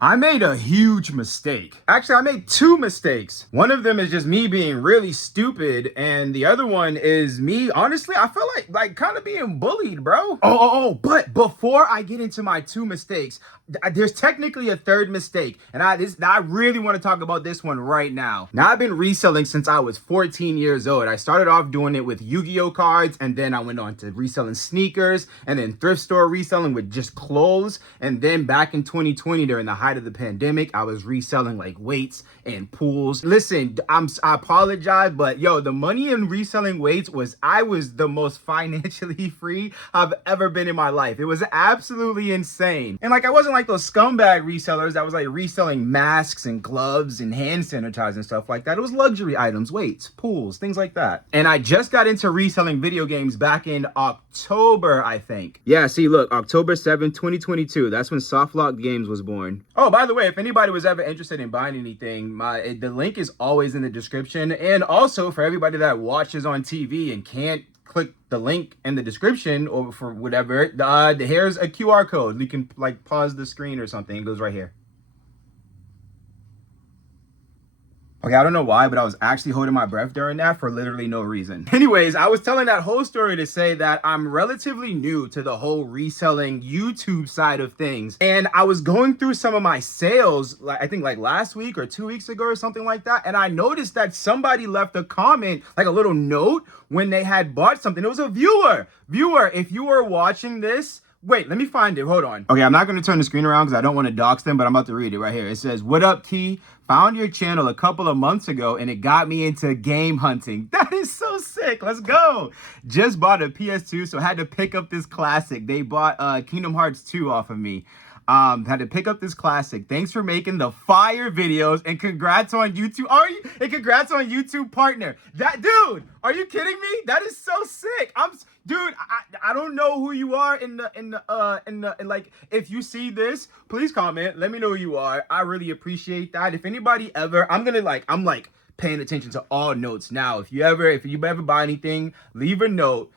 I made a huge mistake. Actually, I made two mistakes. One of them is just me being really stupid, and the other one is me, honestly, I feel like kind of being bullied, bro. But before I get into my two mistakes, there's technically a third mistake, and I really want to talk about this one right now. Now, I've been reselling since I was 14 years old. I started off doing it with Yu-Gi-Oh cards, and then I went on to reselling sneakers, and then thrift store reselling with just clothes, and then back in 2020 during the height of the pandemic, I was reselling like weights and pools. Listen, I apologize, but yo, the money in reselling weights I was the most financially free I've ever been in my life. It was absolutely insane. And like, I wasn't like those scumbag resellers that was like reselling masks and gloves and hand sanitizer and stuff like that. It was luxury items, weights, pools, things like that. And I just got into reselling video games back in October, I think. Yeah, see, look, October 7th, 2022. That's when Softlock Games was born. Oh, by the way, if anybody was ever interested in buying anything, the link is always in the description. And also for everybody that watches on TV and can't click the link in the description or for whatever, here's a QR code. You can like pause the screen or something. It goes right here. Okay, I don't know why, but I was actually holding my breath during that for literally no reason. Anyways, I was telling that whole story to say that I'm relatively new to the whole reselling YouTube side of things. And I was going through some of my sales, I think like last week or 2 weeks ago or something like that. And I noticed that somebody left a comment, like a little note when they had bought something. It was a viewer. Viewer, if you were watching this, wait, let me find it. Hold on. Okay, I'm not going to turn the screen around because I don't want to dox them, but I'm about to read it right here. It says, "What up, T? Found your channel a couple of months ago and it got me into game hunting." That is so sick. Let's go. Just bought a PS2, so I had to pick up this classic. They bought Kingdom Hearts 2 off of me. Had to pick up this classic. Thanks for making the fire videos and congrats on YouTube. And congrats on YouTube partner. That dude, are you kidding me? That is so sick. Dude, I don't know who you are in like, if you see this, please comment. Let me know who you are. I really appreciate that. If anybody ever, I'm paying attention to all notes now. If you ever buy anything, leave a note.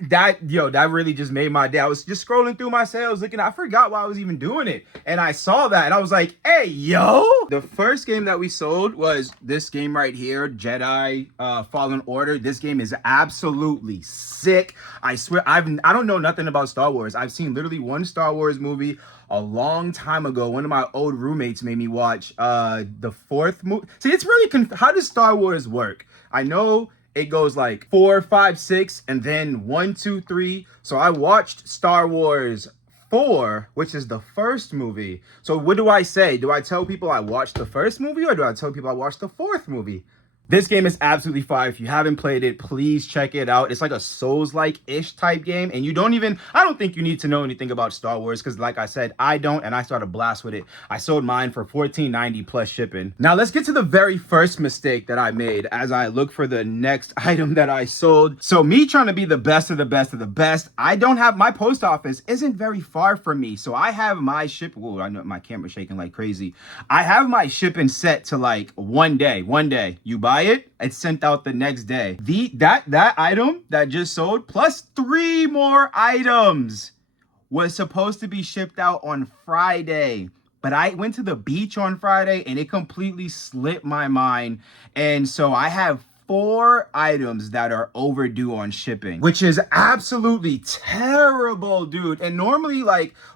That really just made my day. I was just scrolling through my sales looking, I forgot why I was even doing it. And I saw that and I was like, hey, yo. The first game that we sold was this game right here, Jedi Fallen Order. This game is absolutely sick. I swear, I don't know nothing about Star Wars. I've seen literally one Star Wars movie a long time ago. One of my old roommates made me watch the fourth movie. See, it's really, how does Star Wars work? I know it goes like 4, 5, 6, and then 1, 2, 3. So I watched Star Wars 4, which is the first movie. So what do I say? Do I tell people I watched the first movie or do I tell people I watched the fourth movie? This game is absolutely fire. If you haven't played it, please check it out. It's like a Souls-like-ish type game. And I don't think you need to know anything about Star Wars because like I said, I don't, and I started a blast with it. I sold mine for $14.90 plus shipping. Now let's get to the very first mistake that I made as I look for the next item that I sold. So me trying to be the best of the best of the best, I don't have, my post office isn't very far from me. So I have my ship, whoa, I know my camera's shaking like crazy. I have my shipping set to like one day. You buy it's sent out the next day. That item that just sold plus 3 more items was supposed to be shipped out on Friday. But I went to the beach on Friday and it completely slipped my mind. And so I have 4 items that are overdue on shipping, which is absolutely terrible, dude. And normally,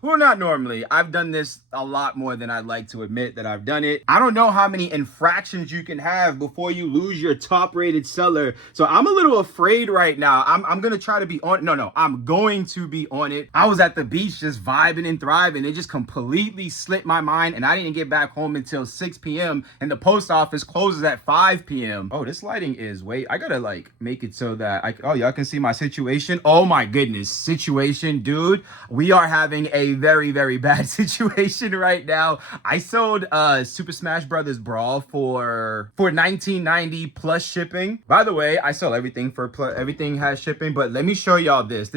not normally, I've done this a lot more than I'd like to admit that I've done it. I don't know how many infractions you can have before you lose your top rated seller. So I'm a little afraid right now. I'm going to try to be on. I'm going to be on it. I was at the beach just vibing and thriving. It just completely slipped my mind. And I didn't get back home until 6 p.m. and the post office closes at 5 p.m. Oh, this lighting is, wait, I gotta make it so that y'all can see my situation. Oh my goodness, situation, dude. We are having a very, very bad situation right now. I sold Super Smash Brothers Brawl for $19.90 plus shipping. By the way, I sell everything everything has shipping, but let me show y'all this.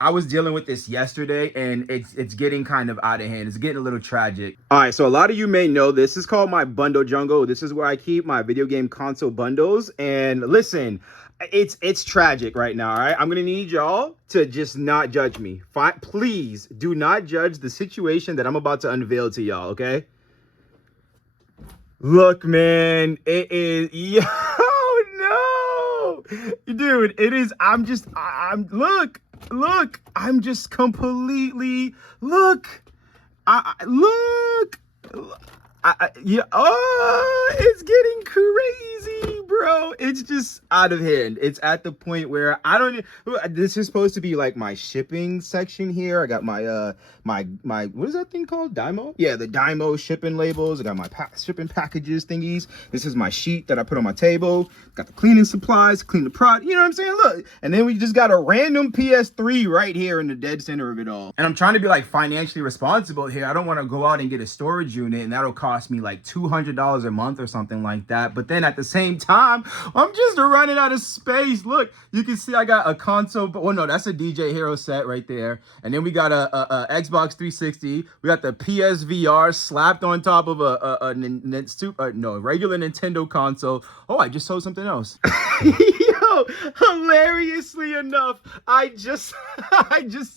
I was dealing with this yesterday and it's getting kind of out of hand. It's getting a little tragic. All right, so a lot of you may know this is called my bundle jungle. This is where I keep my video game console bundles. And listen, it's tragic right now, all right? I'm gonna need y'all to just not judge me. Please do not judge the situation that I'm about to unveil to y'all, okay? Look, man, it is, yo, no, dude, it is, look, I'm just completely, look, look, yeah, oh, it's getting crazy, bro. It's just out of hand. It's at the point where I don't, this is supposed to be like my shipping section here. I got my, my, what is that thing called? Dymo? Yeah, the Dymo shipping labels. I got my shipping packages thingies. This is my sheet that I put on my table. Got the cleaning supplies, clean the product. You know what I'm saying? Look, and then we just got a random PS3 right here in the dead center of it all. And I'm trying to be like financially responsible here. I don't want to go out and get a storage unit and that'll cost me like $200 a month or something like that. But then at the same time, I'm just running out of space. Look, you can see I got a console, but well, no, that's a DJ Hero set right there. And then we got a Xbox 360. We got the PSVR slapped on top of a regular Nintendo console. Oh, I just sold something else. Yo, hilariously enough, I just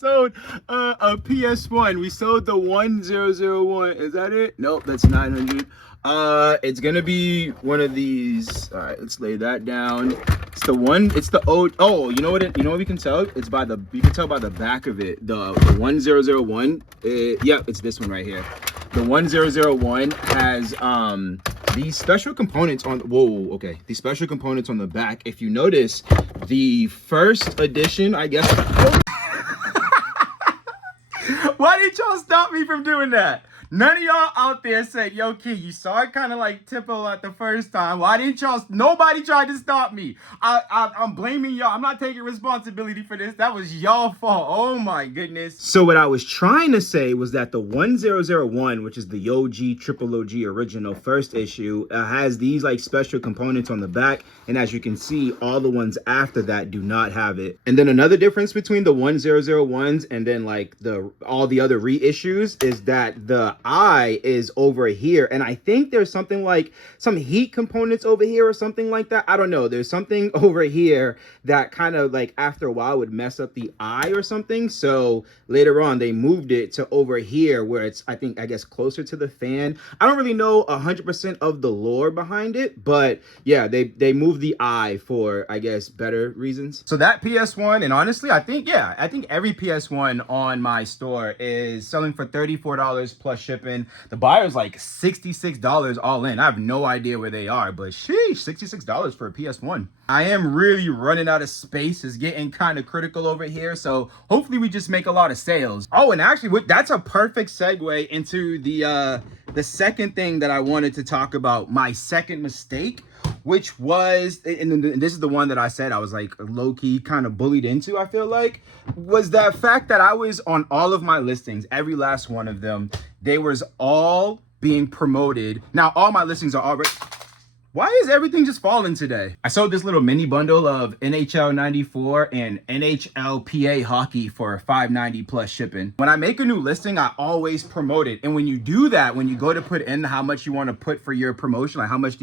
sold a PS1. We sold the 1001. Is that it? Nope, that's 900. It's gonna be one of these. All right, let's lay that down. It's the one. It's the old. Oh, you know what? You know what we can tell? It's by the. You can tell by the back of it. The 1001. Yeah, it's this one right here. The 1001 has these special components on. Whoa, okay. These special components on the back. If you notice, the first edition, I guess. Why did y'all stop me from doing that? None of y'all out there said, yo, Key, you saw it kind of like tipple at the first time. Why didn't y'all? Nobody tried to stop me. I'm blaming y'all. I'm not taking responsibility for this. That was y'all fault. Oh my goodness. So what I was trying to say was that the 1001, which is the OG, triple OG original first issue, has these like special components on the back. And as you can see, all the ones after that do not have it. And then another difference between the 1001s and then like all the other reissues is that the eye is over here, and I think there's something like some heat components over here or something like that. I don't know, there's something over here that kind of like after a while would mess up the eye or something, so later on they moved it to over here where it's I guess closer to the fan. I don't really know 100% of the lore behind it, but yeah, they moved the eye for I guess better reasons. So that PS1, and honestly I think every PS1 on my store is selling for $34 plus shipping. The buyer's like $66 all in. I have no idea where they are, but sheesh, $66 for a PS1. I am really running out of space. It's getting kind of critical over here, so hopefully we just make a lot of sales. Oh, and actually that's a perfect segue into the second thing that I wanted to talk about, my second mistake, which was, and this is the one that I said I was like low-key kind of bullied into, I feel like, was that fact that I was on all of my listings, every last one of them, they was all being promoted. Now, all my listings are already... Why is everything just falling today? I sold this little mini bundle of NHL 94 and NHL PA hockey for $5.90 plus shipping. When I make a new listing, I always promote it. And when you do that, when you go to put in how much you want to put for your promotion, like how much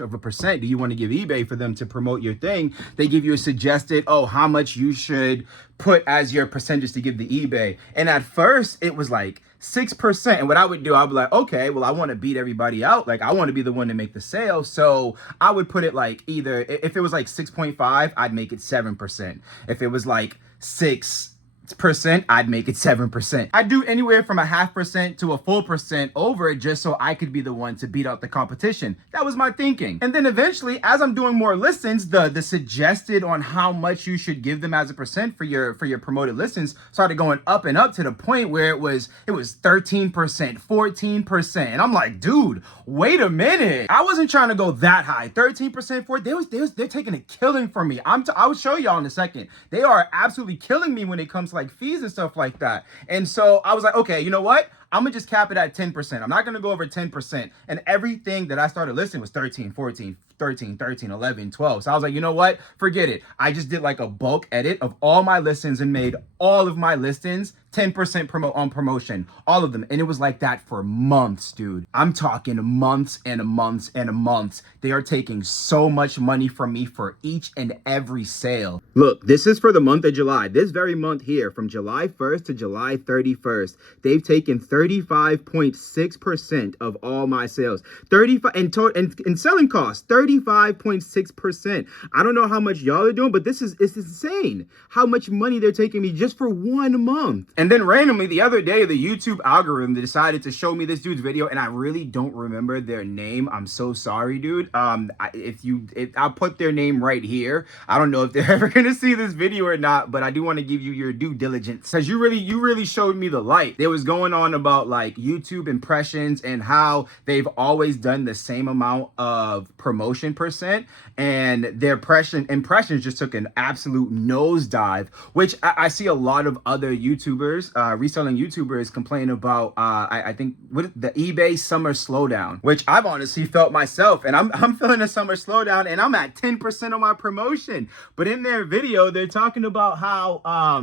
of a percent do you want to give eBay for them to promote your thing? They give you a suggested, oh, how much you should put as your percentage to give the eBay. And at first it was like 6%. And what I would do, I'd be like, okay, well, I want to beat everybody out. Like I want to be the one to make the sale. So I would put it like either, if it was like 6.5, I'd make it 7%. If it was like 6%, I'd make it 7%. I'd do anywhere from a 0.5% to a full percent over it just so I could be the one to beat out the competition. That was my thinking. And then eventually, as I'm doing more listings, the suggested on how much you should give them as a percent for your promoted listings started going up and up to the point where it was 13%, 14%. And I'm like, dude, wait a minute. I wasn't trying to go that high. 13% for it. They're taking a killing from me. I will show y'all in a second. They are absolutely killing me when it comes to like fees and stuff like that. And so I was like, okay, you know what? I'm gonna just cap it at 10%. I'm not gonna go over 10%. And everything that I started listing was 13, 14, 13, 13, 11, 12. So I was like, you know what? Forget it. I just did like a bulk edit of all my listings and made all of my listings 10% on promotion, all of them. And it was like that for months, dude. I'm talking months and months and months. They are taking so much money from me for each and every sale. Look, this is for the month of July. This very month here, from July 1st to July 31st, they've taken 35.6% of all my sales. 35 and selling costs, 35.6%. I don't know how much y'all are doing, but it's insane how much money they're taking me just for 1 month. And then randomly the other day, the YouTube algorithm decided to show me this dude's video, and I really don't remember their name. I'm so sorry, dude. I'll put their name right here. I don't know if they're ever gonna see this video or not, but I do want to give you your due diligence, because you really showed me the light. They was going on about like YouTube impressions and how they've always done the same amount of promotion percent, and their impressions just took an absolute nosedive, which I see a lot of other YouTubers, reselling YouTubers, complain about. I think the eBay summer slowdown, which I've honestly felt myself, and I'm feeling a summer slowdown, and I'm at 10% on my promotion. But in their video, they're talking about how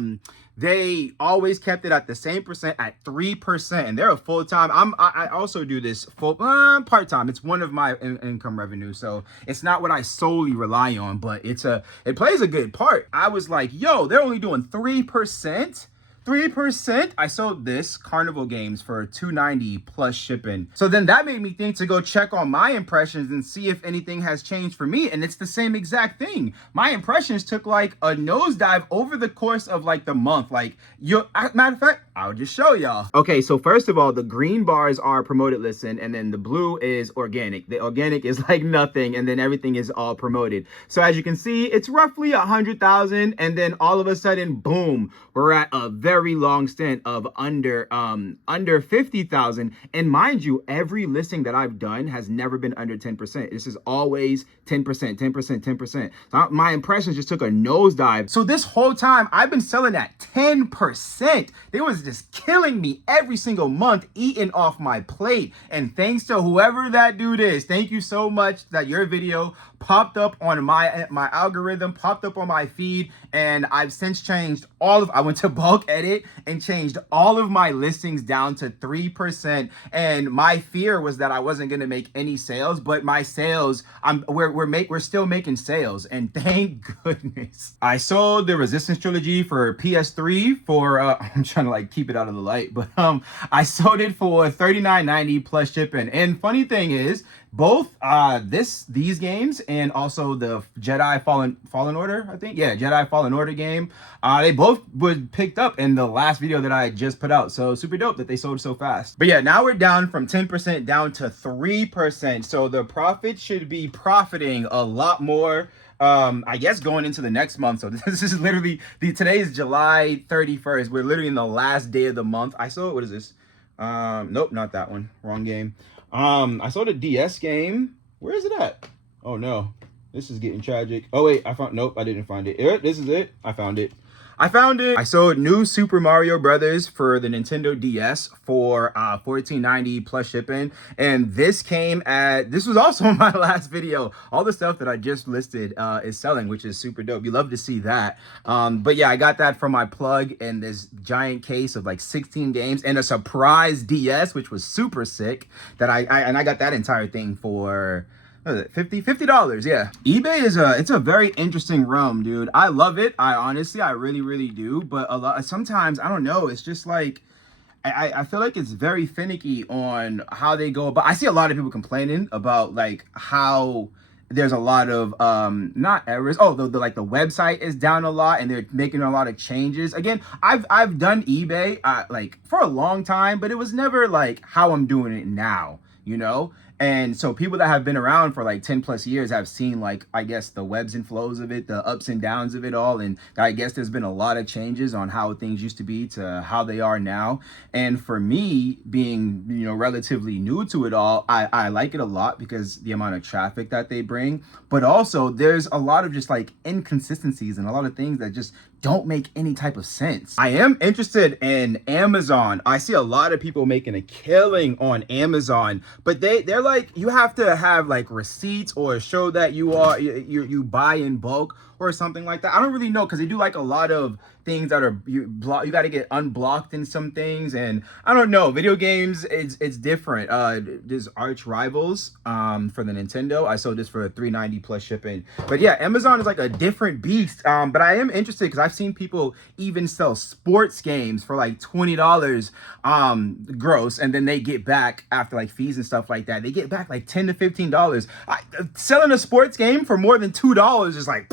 they always kept it at the same percent, at 3%, and they're a full-time. I also do this part-time. It's one of my income revenue, so it's not what I solely rely on, but it plays a good part. I was like, yo, they're only doing 3%. 3%. I sold this Carnival Games for $290 plus shipping. So then that made me think to go check on my impressions and see if anything has changed for me. And it's the same exact thing. My impressions took like a nosedive over the course of like the month. Like, matter of fact, I'll just show y'all. Okay, so first of all, the green bars are promoted listen, and then the blue is organic. The organic is like nothing, and then everything is all promoted. So as you can see, it's roughly 100,000, and then all of a sudden, boom, we're at a very long stint of under 50,000. And mind you, every listing that I've done has never been under 10%. This is always 10%, 10%, 10%. So my impressions just took a nosedive. So this whole time I've been selling at 10%. They was just killing me every single month, eating off my plate. And thanks to whoever that dude is, thank you so much that your video popped up on my algorithm, popped up on my feed, and I've since changed I went to bulk edit and changed all of my listings down to 3%. And my fear was that I wasn't gonna make any sales, but my sales, we're still making sales, and thank goodness. I sold the Resistance Trilogy for PS3 for I'm trying to like keep it out of the light, but I sold it for $39.90 plus shipping. And funny thing is, both these games and also the Jedi Fallen Order, I think, yeah, Jedi Fallen Order game, they both were picked up in the last video that I just put out. So super dope that they sold so fast. But yeah, now we're down from 10% down to 3%. So the profit should be profiting a lot more, I guess, going into the next month. So this is literally today is July 31st. We're literally in the last day of the month. I saw, what is this? Nope, not that one. Wrong game. I saw the DS game. Where is it at? Oh no, this is getting tragic. Oh wait, nope, I didn't find it. This is it. I found it. I sold New Super Mario Brothers for the Nintendo DS for $14.90 plus shipping. And this was also my last video. All the stuff that I just listed is selling, which is super dope. You love to see that. But yeah, I got that from my plug in this giant case of like 16 games and a surprise DS, which was super sick. I got that entire thing for $50, yeah. eBay it's a very interesting realm, dude. I love it. I really do. But sometimes, I don't know, it's just like I feel like it's very finicky on how they go about. I see a lot of people complaining about like how there's a lot of not errors. Oh, the website is down a lot, and they're making a lot of changes. Again, I've done eBay like for a long time, but it was never like how I'm doing it now, you know? And so people that have been around for like 10 plus years have seen, like, I guess, the webs and flows of it, the ups and downs of it all. And I guess there's been a lot of changes on how things used to be to how they are now. And for me, being, you know, relatively new to it all, I like it a lot because the amount of traffic that they bring. But also there's a lot of just like inconsistencies and a lot of things that just don't make any type of sense. I am interested in Amazon. I see a lot of people making a killing on Amazon, but they're like, you have to have like receipts or show that you buy in bulk, or something like that. I don't really know, because they do like a lot of things that are you got to get unblocked in some things, and I don't know. Video games, it's different. There's Arch Rivals for the Nintendo. I sold this for $3.90 plus shipping. But yeah, Amazon is like a different beast. But I am interested because I've seen people even sell sports games for like $20 gross, and then they get back after like fees and stuff like that. They get back like $10 to $15. Selling a sports game for more than $2 is like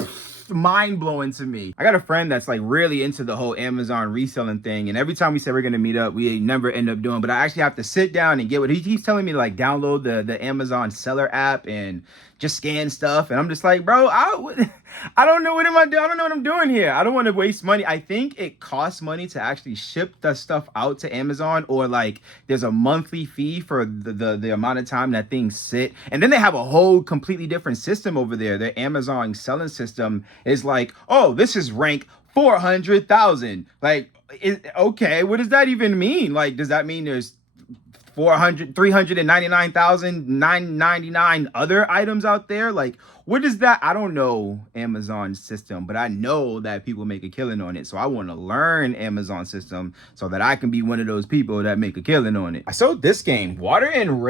mind-blowing to me. I got a friend that's like really into the whole Amazon reselling thing, and every time we say we're gonna meet up, we never end up doing. But I actually have to sit down and get what he keeps telling me to like download the Amazon seller app and just scan stuff, and I'm just like, bro, I don't know what am I doing. I don't know what I'm doing here. I don't want to waste money. I think it costs money to actually ship the stuff out to Amazon, or like there's a monthly fee for the amount of time that things sit. And then they have a whole completely different system over there. Their Amazon selling system is like, oh, this is rank 400,000. Like, okay, what does that even mean? Like, does that mean there's 399,999 other items out there? Like, what is that? I don't know Amazon's system, but I know that people make a killing on it. So I want to learn Amazon system so that I can be one of those people that make a killing on it. I sold this game, Wood and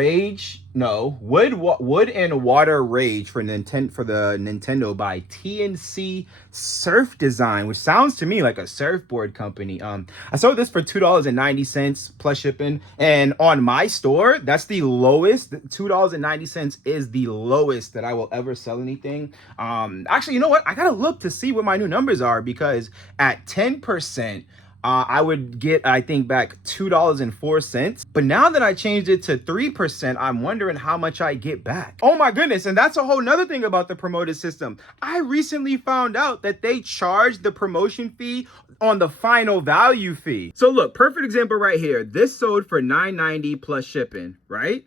Water Rage for the Nintendo by TNC Surf Design, which sounds to me like a surfboard company. I sold this for $2.90 plus shipping, and on my store, that's the lowest. $2.90 is the lowest that I will ever sell anything. Actually, you know what? I gotta look to see what my new numbers are, because at 10%, I would get, I think, back $2.04. But now that I changed it to 3%, I'm wondering how much I get back. Oh my goodness. And that's a whole nother thing about the promoted system. I recently found out that they charge the promotion fee on the final value fee. So look, perfect example right here. This sold for $9.90 plus shipping, right?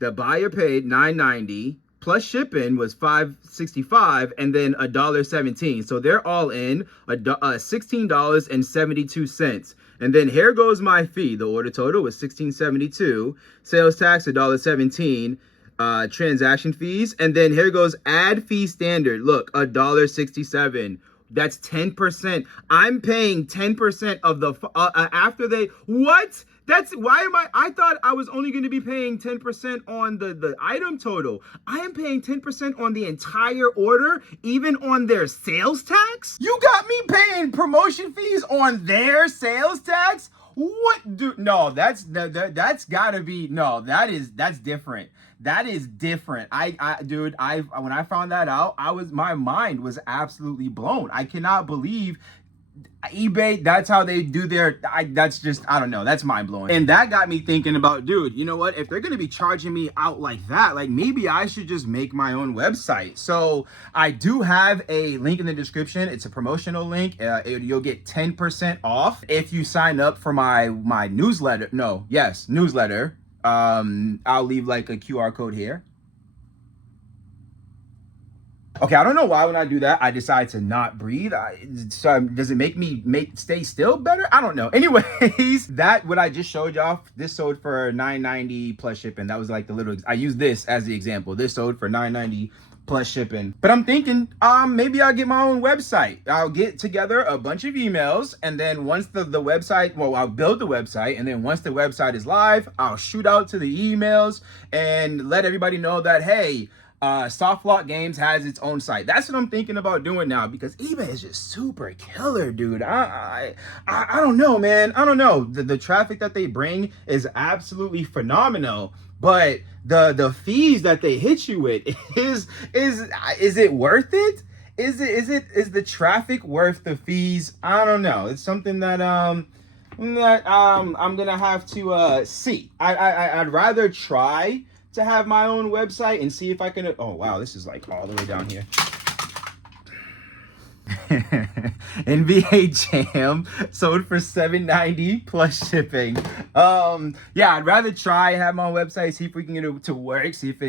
The buyer paid $9.90. Plus shipping was $5.65, and then $1.17. So they're all in $16.72. And then here goes my fee. The order total was $16.72. Sales tax $1.17. Transaction fees, and then here goes ad fee standard. Look, $1.67. That's 10%. I'm paying 10% of the after they what? That's why am I thought I was only going to be paying 10% on the item total. I am paying 10% on the entire order, even on their sales tax? You got me paying promotion fees on their sales tax? What do no, that's gotta be no, that's different. That is different. Dude, when I found that out, my mind was absolutely blown. I cannot believe eBay, that's how they do their, that's just, I don't know, that's mind-blowing. And that got me thinking about, dude, you know what, if they're gonna be charging me out like that, like maybe I should just make my own website. So I do have a link in the description. It's a promotional link. You'll get 10% off if you sign up for my newsletter. Newsletter. I'll leave like a QR code here. Okay, I don't know why when I do that, I decide to not breathe. So does it make me stay still better? I don't know. Anyways, what I just showed y'all, this sold for $9.90 plus shipping. That was like the little, I use this as the example. This sold for $9.90 plus shipping. But I'm thinking, maybe I'll get my own website. I'll get together a bunch of emails, and then once the website, well, I'll build the website, and then once the website is live, I'll shoot out to the emails and let everybody know that, hey, Softlock Games has its own site. That's what I'm thinking about doing now, because eBay is just super killer, dude. I don't know, man. I don't know. The traffic that they bring is absolutely phenomenal, but the fees that they hit you with is it worth it? Is the traffic worth the fees? I don't know. It's something that I'm gonna have to see. I'd rather try to have my own website and see if I can. Oh wow, this is like all the way down here. NBA Jam sold for $7.90 plus shipping. Yeah, I'd rather try have my own website, see if we can get it to work, see if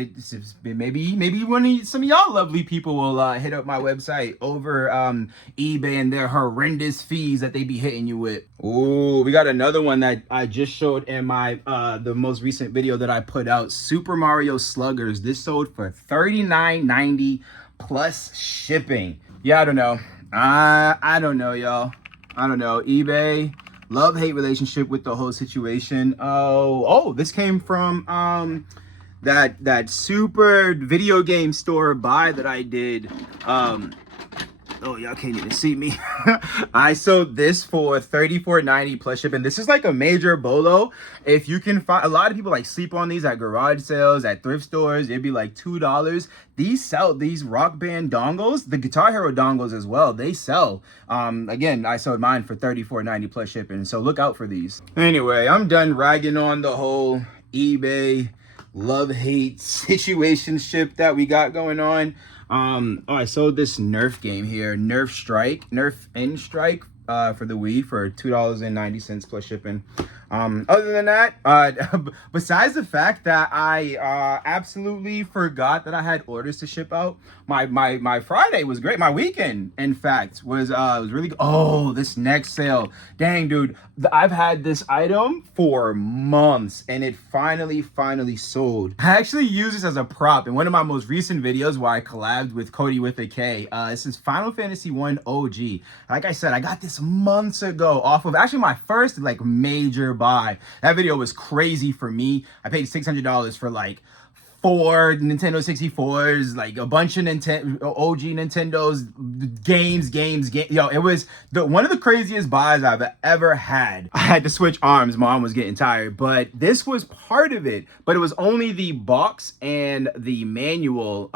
maybe some of y'all lovely people will hit up my website over eBay and their horrendous fees that they be hitting you with. Oh, we got another one that I just showed in my the most recent video that I put out, Super Mario Sluggers. This sold for $39.90 plus shipping. Yeah, I don't know. I don't know, y'all. I don't know. eBay, love-hate relationship with the whole situation. Oh, this came from that super video game store buy that I did. Oh, y'all can't even see me. I sold this for $34.90 plus shipping. This is like a major bolo. If you can find, a lot of people like sleep on these at garage sales, at thrift stores. It'd be like $2. These sell, these Rock Band dongles, the Guitar Hero dongles as well. They sell. Again, I sold mine for $34.90 plus shipping. So look out for these. Anyway, I'm done ragging on the whole eBay love-hate situationship that we got going on. I sold this Nerf game here, Nerf N Strike for the Wii for $2.90 plus shipping. Other than that, besides the fact that I absolutely forgot that I had orders to ship out, my Friday was great. My weekend, in fact, was really good. Oh, this next sale, dang, dude, I've had this item for months and it finally sold. I actually use this as a prop in one of my most recent videos where I collabed with Cody with a K. This is Final Fantasy 1 OG. Like I said, I got this months ago off of actually my first like major buy. That video was crazy for me. I paid $600 for like 4 Nintendo 64s, like a bunch of OG Nintendo's games. Yo, it was one of the craziest buys I've ever had. I had to switch arms. Mom was getting tired, but this was part of it. But it was only the box and the manual.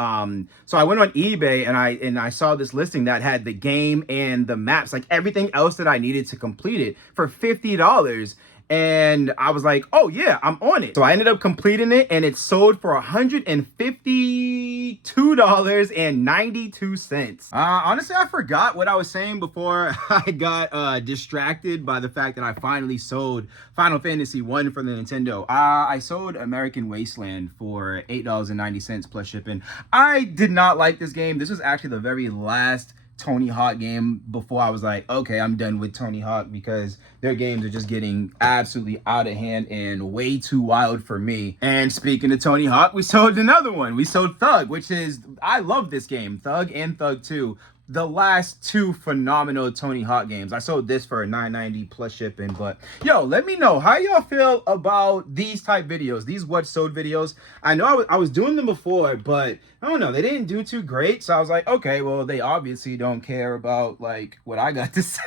So I went on eBay and I saw this listing that had the game and the maps, like everything else that I needed to complete it for $50. And I was like, oh yeah, I'm on it. So I ended up completing it and it sold for $152.92. Honestly, I forgot what I was saying before I got distracted by the fact that I finally sold Final Fantasy 1 for the Nintendo. I sold American Wasteland for $8.90 plus shipping. I did not like this game. This was actually the very last Tony Hawk game before I was like, okay, I'm done with Tony Hawk because their games are just getting absolutely out of hand and way too wild for me. And speaking of Tony Hawk, we sold another one. We sold Thug, which is, I love this game, Thug and Thug 2. The last two phenomenal Tony Hawk games. I sold this for $9.90 plus shipping. But yo, let me know how y'all feel about these type videos, these what sold videos. I know I was doing them before, but I don't know, they didn't do too great. So I was like, okay, well, they obviously don't care about like what I got to say.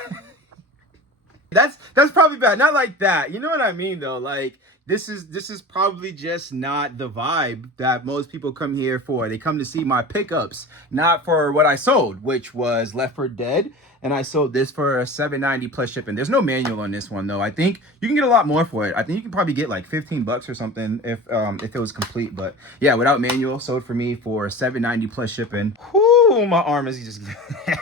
That's probably bad. Not like that. You know what I mean though? Like this is probably just not the vibe that most people come here for. They come to see my pickups, not for what I sold, which was Left 4 Dead. And I sold this for $7.90 plus shipping. There's no manual on this one though. I think you can get a lot more for it. I think you can probably get like 15 bucks or something if it was complete. But yeah, without manual, sold for me for $7.90 plus shipping. Whoo, my arm is just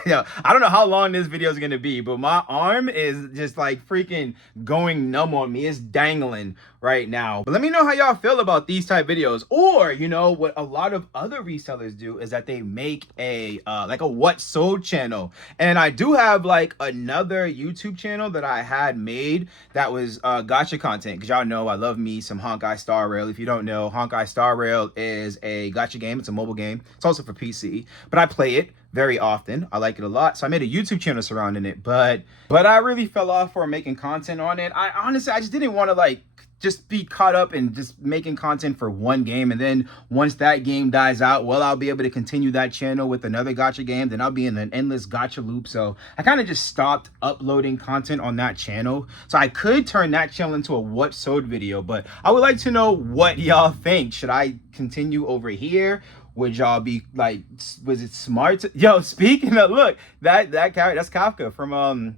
yo, I don't know how long this video is gonna be, but my arm is just like freaking going numb on me. It's dangling right now. But let me know how y'all feel about these type videos. Or, you know, what a lot of other resellers do is that they make a like a what sold channel. And I do have like another YouTube channel that I had made that was gotcha content, because y'all know I love me some Honkai Star Rail. If you don't know, Honkai Star Rail is a gotcha game. It's a mobile game. It's also for PC, but I play it very often. I like it a lot. So I made a YouTube channel surrounding it, but I really fell off for making content on it. I honestly, I just didn't want to like just be caught up in just making content for one game, and then once that game dies out, well, I'll be able to continue that channel with another gotcha game, then I'll be in an endless gotcha loop. So I kind of just stopped uploading content on that channel. So I could turn that channel into a what sold video, but I would like to know what y'all think. Should I continue over here? Would y'all be like, was it smart to, yo, speaking of, look, that character, that's Kafka from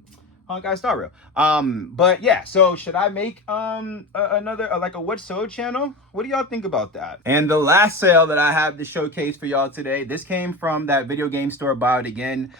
Honkai Star Rail. But yeah, so should I make another like a what sold channel? What do y'all think about that? And the last sale that I have to showcase for y'all today, this came from that video game store, Buy It Again.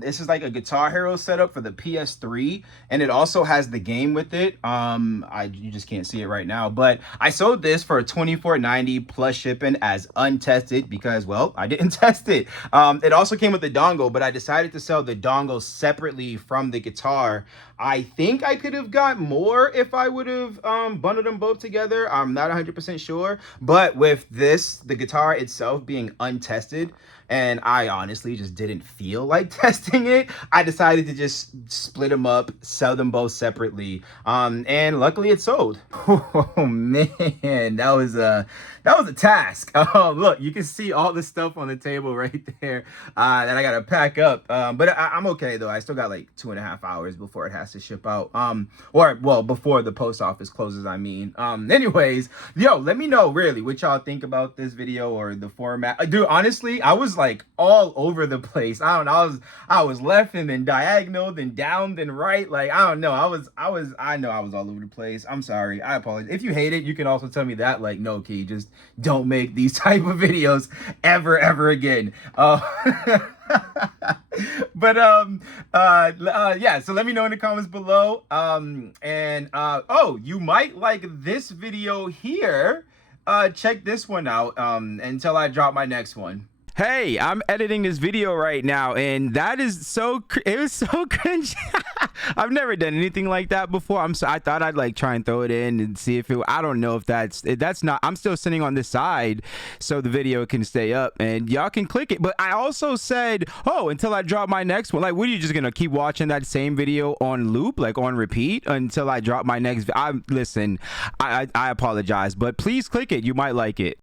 This is like a Guitar Hero setup for the PS3, and it also has the game with it. You just can't see it right now, but I sold this for $24.90 plus shipping as untested because, well, I didn't test it. It also came with the dongle, but I decided to sell the dongle separately from the guitar I think I could have got more if I would have bundled them both together. I'm not 100% sure, but with this, the guitar itself being untested, and I honestly just didn't feel like testing it, I decided to just split them up, sell them both separately, and luckily it sold. Oh man, that was a task. Look, you can see all the stuff on the table right there that I gotta pack up, but I'm okay though. I still got like 2.5 hours before it has to ship out, or well, before the post office closes, I mean. Anyways, yo, let me know really what y'all think about this video or the format. Dude, honestly, I was like all over the place. I don't know, I was left and then diagonal, then down, then right. Like, I don't know, I know I was all over the place. I'm sorry, I apologize. If you hate it, you can also tell me that, like, no, Key, just don't make these type of videos ever again. But yeah, so let me know in the comments below. Oh, you might like this video here. Check this one out until I drop my next one. Hey, I'm editing this video right now, and that is it was so cringe. I've never done anything like that before. I thought I'd like try and throw it in and see if I don't know if that's not, I'm still sitting on this side so the video can stay up and y'all can click it. But I also said, oh, until I drop my next one. Like, what are you just gonna keep watching that same video on loop, like on repeat until I drop my next? Listen, I apologize, but please click it. You might like it.